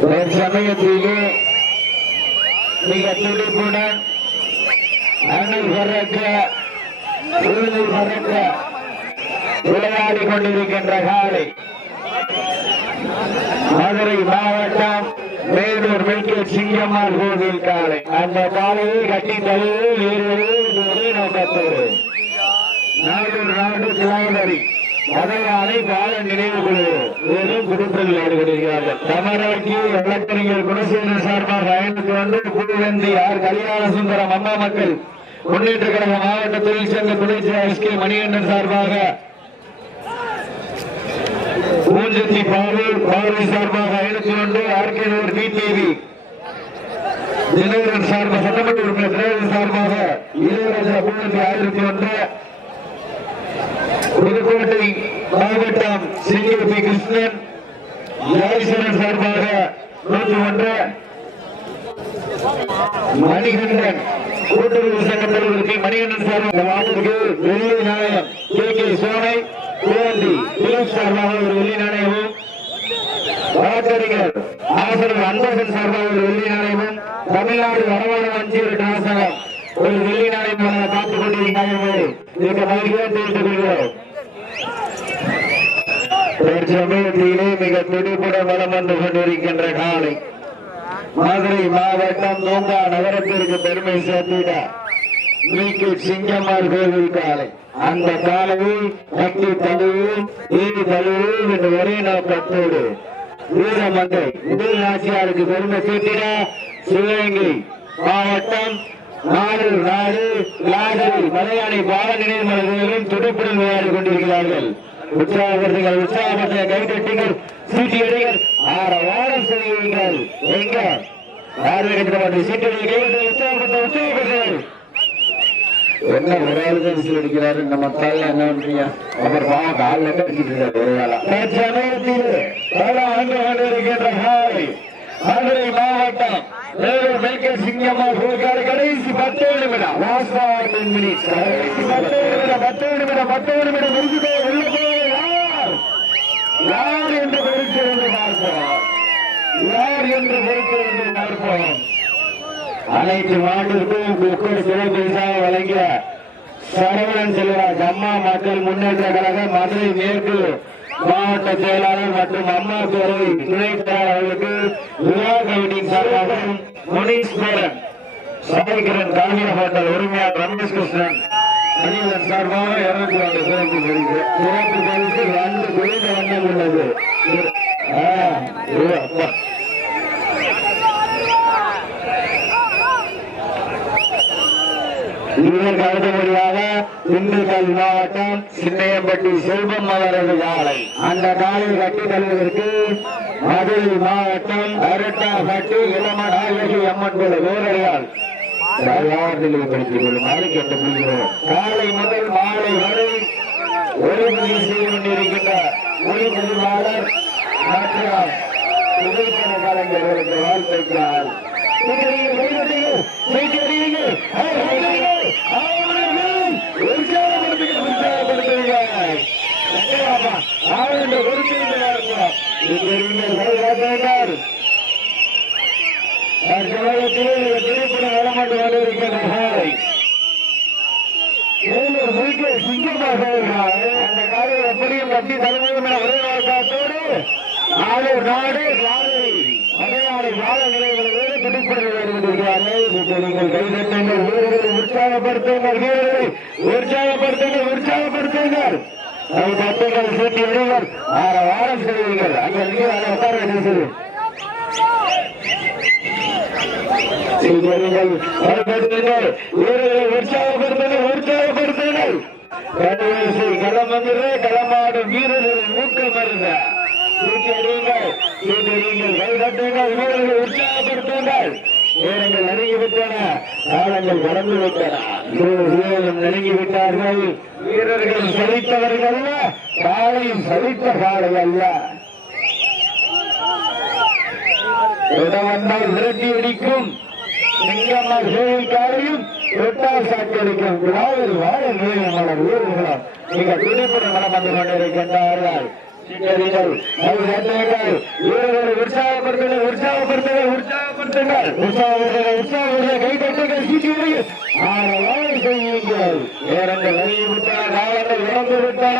தற்சமயத்திலே மிக துடிப்புடன் அணை பறக்க உறுதி பறக்க விளையாடி கொண்டிருக்கின்ற காலை. மதுரை மாவட்டம் மேலூர் மில்கே சிங்கம்மாள் கோவில் காலை. அந்த காலையை கட்டி தழுவி வீரர்கள் நோக்கத்தோடு நாடு நாடு கிளாவரி. மதுரை பால நினைவு குழு வெறும் குடும்பத்தில் விளையாடுகிறார்கள். தமிழாட்சி வழக்கறிஞர் குணசேகரன் சார்பாக அயனுக்கு வந்து புதுவந்தி ஆர் கல்யாண சுந்தரம் அம்மா மக்கள் முன்னேற்ற கழக மாவட்ட தொழிற்சங்க துணை செயலர் எஸ் கே மணிகண்டன் சார்பாக பூஞ்சத்தி பாரூர் பாரூர் சார்பாக ஐநூத்தி ஒன்று ஆர்கேனூர் டிடிவி. தினகரன் சார்பாக சட்டமன்ற உறுப்பினர் தினகரன் சார்பாக இளையராஜா பூஞ்சத்தி ஆயிரத்தி ஒன்று புதுக்கோட்டை மாவட்டம் சிங்கப்பி கிருஷ்ணன் யாரிசரன் சார்பாக நூற்றி ஒன்று. மணிகண்டன் கூட்டுறவு சங்க தலைவருக்கு மணிகண்டன் சார்பாக மாவட்டத்துக்கு வெள்ளி நாணயம் கே. கே. சோனை குழந்தை பிலிப் சார்பாக ஒரு வெள்ளி நாணயமும் வழக்கறிஞர் ஆசிரியர் அன்பரசன் சார்பாக ஒரு வெள்ளி நாணயமும் தமிழ்நாடு வரவான வஞ்சியர் நாசகம் ஒரு வெள்ளி நாணயமாக காத்துக் கொண்டிருக்கிறார்கள் இந்த மகிழ்ச்சியாக தெரிவித்துக் கொள்கிறோம். சமயத்திலே மிக துடிப்புடன் வளம் வந்து கொண்டிருக்கின்ற காலை. மதுரை மாவட்டம் தூங்கா நகரத்திற்கு பெருமை சேர்த்திட மீக்கு சிங்கம்மாள் கோவில் காலை. அந்த காலையில் கட்டி தழுவும் ஈடு தழுவும் என்று ஒரே நோக்கத்தோடு வீரமங்கை முதல் நாச்சியாருக்கு பெருமை சேர்த்திட சிவகங்கை மாவட்டம் நாடு நாடு லாரி மலையாளி பால நினைவுகளும் துடுப்புடன் விளையாடி கொண்டிருக்கிறார்கள். உற்சாகப்படுத்துங்கள் உற்சாகப்படுத்த கைதட்டுங்கள் சீட்டி அடிகள் ஆற வாரம் செய்யுங்கள். எங்க? யாரு கிடைக்கிற சீட்டி உற்சாகப்படுத்த உற்சாகப்படுத்துங்கள் என்ன ஒரு விசில் அடிக்கிறாரு? நம்ம தள்ள என்ன பண்றீங்க? வா காலில் அடிச்சிட்டு இருக்காரு ஒரு வேலை பல ஆண்டு கொண்டிருக்கின்ற காலை மதுரை மாவட்டம் வேலூர் மெல்கே சிங்கம்மா கோக்காடு கடைசி பத்து நிமிடம். பத்து நிமிடம் பத்து நிமிடம் பத்து நிமிடம் யார் என்று பொறுக்கிறது பார்ப்போம். யார் என்று பொறுக்கிறது பார்ப்போம். அனைத்து மாநிலத்திலும் குக்கர் சிறப்பு பரிசாக வழங்கிய சரவணன் செல்வராஜ் அம்மா மக்கள் முன்னேற்ற கழக மதுரை மேற்கு மாவட்ட செயலாளர் மற்றும் அம்மா பேரவை துணை செயலாளர்களுக்கு விழா கமிட்டியின் சார்பாக முனீஸ்வரன் சாய்கிரன் காவிய ஹோட்டல் உரிமையாளர் ரமேஷ் கிருஷ்ணன் அணியதன் சார்பாக இருநூத்தி ரெண்டு சிறப்பு பரிசு சிறப்பு பரிசு ரெண்டு குறைந்த வண்ணம் உள்ளது. ஆ, ஐயோ, இதற்கு அடுத்தபடியாக திண்டுக்கல் மாவட்டம் சின்னையம்பட்டி செல்வம் அவரது காலை. அந்த காலை கட்டி தருவதற்கு மதுரை மாவட்டம் அரட்டாப்பட்டி இளமநாயகி அம்மன் கோயில் ஊரடியால் நிலைப்படுத்திக் கொள்ளுமாறு கேட்டுக்கொள்கிறோம் காலை முதல் மாலை வரை ஒளிபதிவு செய்து கொண்டிருக்கின்ற ஒளிபதிவாளர் மற்றும் புகைப்பட கலைஞர்களுக்கு வாழ்த்துக்கள் அந்த காலை எப்படியும் கட்டி தலைமுறை ஒரே நோக்கத்தோடு நாடு நாடு நாடு. மலையாளி வாழ நிலைகளை வேறு துடிப்படை வருகிறார்கள் கைதட்டுங்கள். வீரர்களை உற்சாகப்படுத்துங்கள். வீரர்களை உற்சாகப்படுத்துங்கள். உற்சாகப்படுத்துங்கள். அது தட்டுங்கள் சீட்டி விடுங்கள். ஆறு வாரம் செய்வீர்கள் அங்கே நீங்கள் அதை உட்கார வேண்டியது வீரர்களை உற்சாகப்படுத்துங்கள் உற்சாகப்படுத்துங்கள். கடைசி களம் வந்துரு களமாடும் வீரர்கள் ஊக்கம் வருங்க சீட்டடியுங்கள் வீரர்கள் உற்சாகப்படுத்துங்கள். நேரங்கள் விட்டன காலங்கள் கடந்து விட்டன வீரர்கள் விட்டார்கள் வீரர்கள் சலித்தவர்கள் அல்ல காலையும் சலித்த காலை அல்ல. வந்தால் விரட்டி அடிக்கும். சிங்கம்மாள் கோவில்காரையும் எட்டாம் சாட்சியளிக்கும் விழாவில் வாழ வீரர்களால் நீங்கள் துணிப்புடன் துடிப்புடன் மனம் வந்து கொண்டிருக்கின்றார்கள். சிங்கரிகள் வீரர்களை உற்சாகப்படுத்துங்கள் உற்சாகப்படுத்துங்கள் உற்சாகப்படுத்துங்கள். உற்சாகப்படுத்துங்கள் உற்சாகப்படுத்த கை தட்டுங்கள் சீக்கிரம் ஆரவாறு செய்யுங்கள். நேரங்கள் வழங்கி விட்டன காலங்கள் இழந்து விட்டன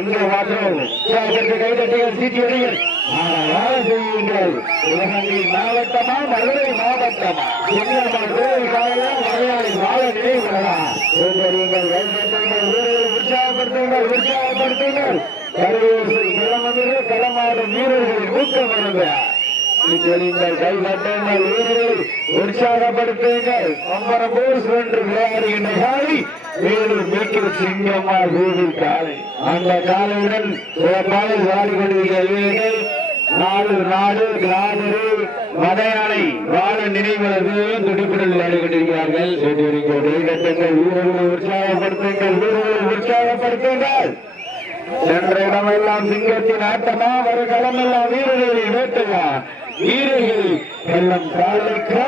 இங்கே மாத்திரம் உற்சாகப்படுத்த கை தட்டுங்கள் சீக்கிரம் ஆரவாறு செய்யுங்கள். சிவகங்கை மாவட்டமா மதுரை மாவட்டமா? சிங்கம்மா கோவில் காலையா மலையாளி வாழ நினைவுகளா? நீங்கள் கை தட்டுங்கள் வீரர்களை உற்சாகப்படுத்துங்கள் உற்சாகப்படுத்துங்கள். கருவேசை களமதிலே களமாடும் வீரர்களின் ஊக்கம் நீங்கள் கைதட்டுங்கள் வீரர்களை உற்சாகப்படுத்துங்கள். அம்பரம் போல் சுழன்று விளையாடுகின்ற காலை வேலூர் சிங்கம்மா கோவில் காலை அந்த காலையுடன் சிறப்பாக விளையாடி கொண்டிருக்கிற வீரர்கள் நாடு நாடு நாடு மதையானை வாழ நினைவுகளது துடிப்புடன் விளையாடி கொண்டிருக்கிறார்கள் வீரர்களை உற்சாகப்படுத்துங்கள். வீரர்களை உற்சாகப்படுத்துங்கள். சென்ற இடமெல்லாம் சிங்கத்தின் ஆட்டமா? ஒரு களமெல்லாம் வீரர்களை வேட்டையா? வீரர்கள் எல்லாம் காலைக்கா?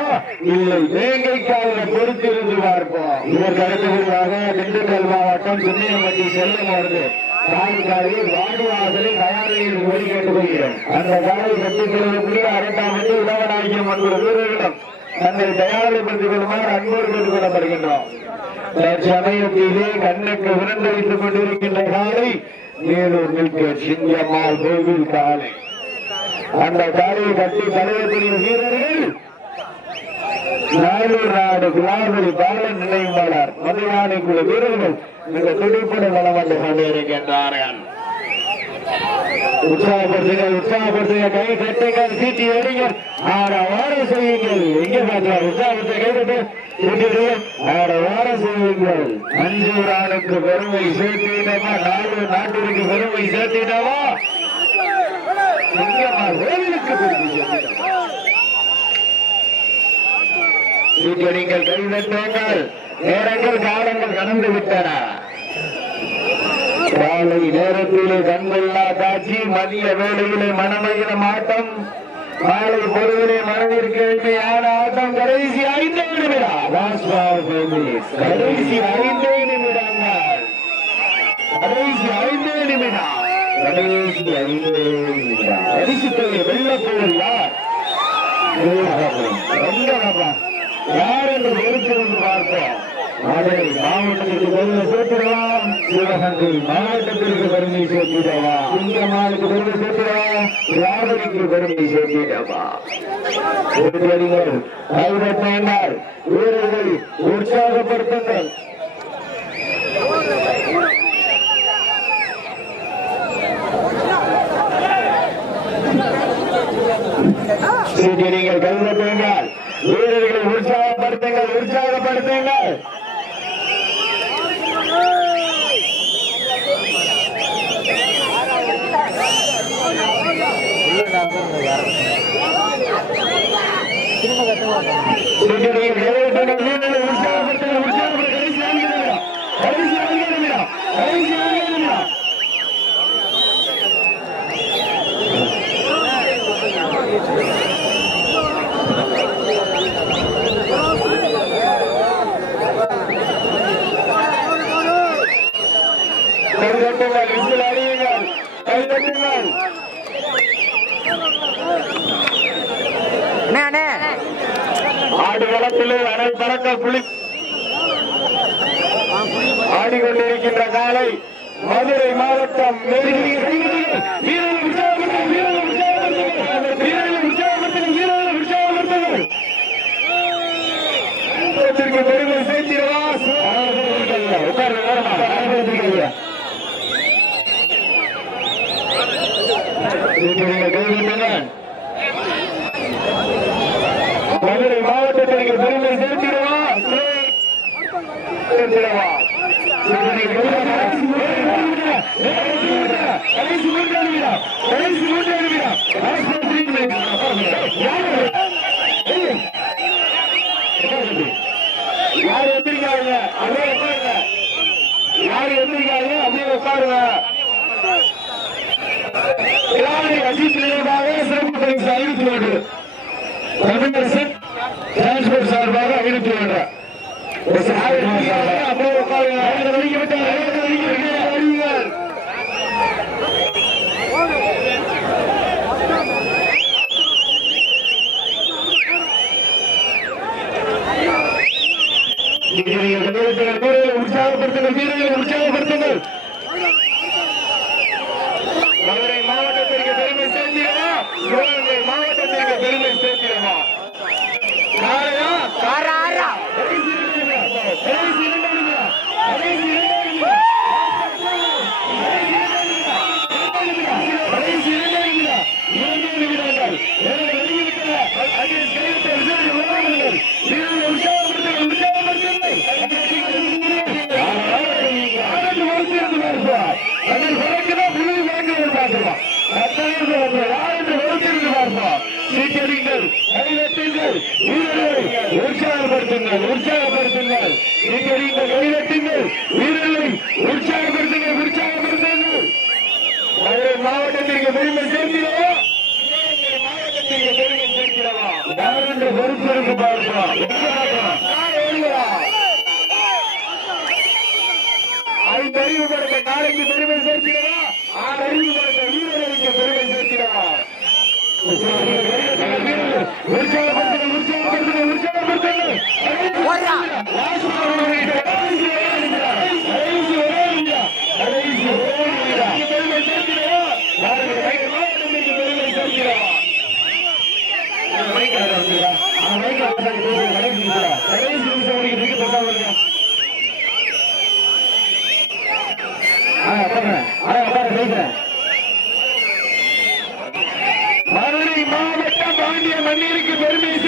இல்லை வேங்கை காலில் பொறுத்திருந்து பார்ப்போம். இதற்கு அடுத்தபடியாக திண்டுக்கல் மாவட்டம் துண்ணியம்பட்டி செல்லும் வருது காலை காலையில் வாடிவாசலில் தயாரில் ஒளி கேட்டுக்கொள்கிறோம். அந்த காலை கட்டிக்கொள்ளக்கூடிய அரட்டாமட்டு உலகநாயகம் என்பது வீரர்களிடம் தங்களை தயாரிப்படுத்திக் கொள்ளுமாறு அன்போடு கேட்டுக் கொள்ளப்படுகின்றோம் சமயத்திலே கண்ணுக்கு விரண்டு வைத்துக் கொண்டிருக்கின்ற காலை வேலூர் மில்க சிங்கம்மாள் கோவில் காலை அந்த காலையை கட்டி தலைவர்களின் வீரர்கள் நாளூர் நாடு குலாபதி பாலன் நினைவாளர் மதுராணி குழு வீரர்கள் மிக துடிப்புடன் வளம் வந்து கொண்டிருக்கின்றார்கள். உற்சாகப்படுத்துங்கள் உற்சாகப்படுத்துங்க கை கட்டுங்கள் சீட்டி அடிங்கள். ஆட வார செய்யுங்கள். எங்க பார்க்கலாம் உற்சாகத்தை கை கட்டு ஆட வார செய்யுங்கள். அஞ்சூர் ஆணுக்கு பெருமை சேர்த்திடமா நாலு நாட்டிற்கு பெருமை சேர்த்திடவா சிங்கம்மா கோவிலுக்கு பெருமை சேர்த்திடவா சீட்டடிங்கள் கை தட்டுங்கள். நேரங்கள் காலங்கள் கடந்து விட்டன. காலை நேரத்திலே கண்கொள்ளா காட்சி மதிய வேளையிலே மனமகிழ மாட்டம் மாலை பொழுதிலே மனதிற்கு எளிமையான ஆட்டம் கடைசி ஐந்தே நிமிடம். Last four minutes. கடைசி ஐந்தே நிமிடங்கள். கடைசி ஐந்தே நிமிடம். கடைசி ஐந்தே நிமிடம். பரிசு தொகை வெள்ளப்போர் யார் எங்க யார் என்று பொறுத்திருந்து பார்ப்போம். மதுரை மாவட்டத்திற்கு பெருமை சேர்த்திடலாம் சிவகங்கை மாவட்டத்திற்கு பெருமை சேர்த்திடவா? சிங்கமானுக்கு பெருமை சேர்த்திடவா? ராவணிக்கு பெருமை சேர்த்திடவா? கைதட்டுங்கள் வீரர்களை உற்சாகப்படுத்துங்கள். சீட்டிடுங்கள் கைதட்டுங்கள் வீரர்களை உற்சாகப்படுத்துங்கள் உற்சாகப்படுத்துங்கள் சீட்டிடுங்கள் கைதட்டுங்கள் வீரர்களை உற்சாகப்படுத்துங்கள் உற்சாகப்படுத்துங்கள் கடைசி நான்கு நிமிடம் கடைசி நான்கு நிமிடம் கடைசி நான்கு நிமிடம் கைதட்டுங்கள் விசில் அடியுங்கள் கைதட்டுங்கள் அண்ணே அண்ணே ஆடு களத்திலே அணை பறக்க புலி ஆடிக்கொண்டிருக்கின்ற காலை மதுரை மாவட்டம் வீரர்கள் யாரு எந்திரிக்காங்க அப்படியே உட்காருங்க யாரு எந்திரிக்காங்க அப்படியே உட்காருங்க இளாவை ரசித்து நினைவாக சிறப்பு பரிசு அறிவித்து வருகிறது தமிழரசன் டிரான்ஸ்போர்ட் சார்பாக அறிவித்து வருகிறார் உற்சாகப்படுத்துங்கள் உற்சாகப்படுத்துங்கள். நீங்கள் இந்த கைதட்டுங்கள் வீரர்களை உற்சாகப்படுத்துங்கள் உற்சாகப்படுத்துங்கள். மதுரை மாவட்டத்திற்கு பெருமை சேர்க்கிறோம் பொறுப்பு இருக்கு பார்க்கலாம் ஐந்து அறிவு நாளைக்கு பெருமை சேர்க்கிறோம் ஆறு அறிவு உற்சாகப்படுத்துங்க உற்சாகப்படுத்துங்க உற்சாகப்படுத்துங்க. மண்ணிற்கு பெருமை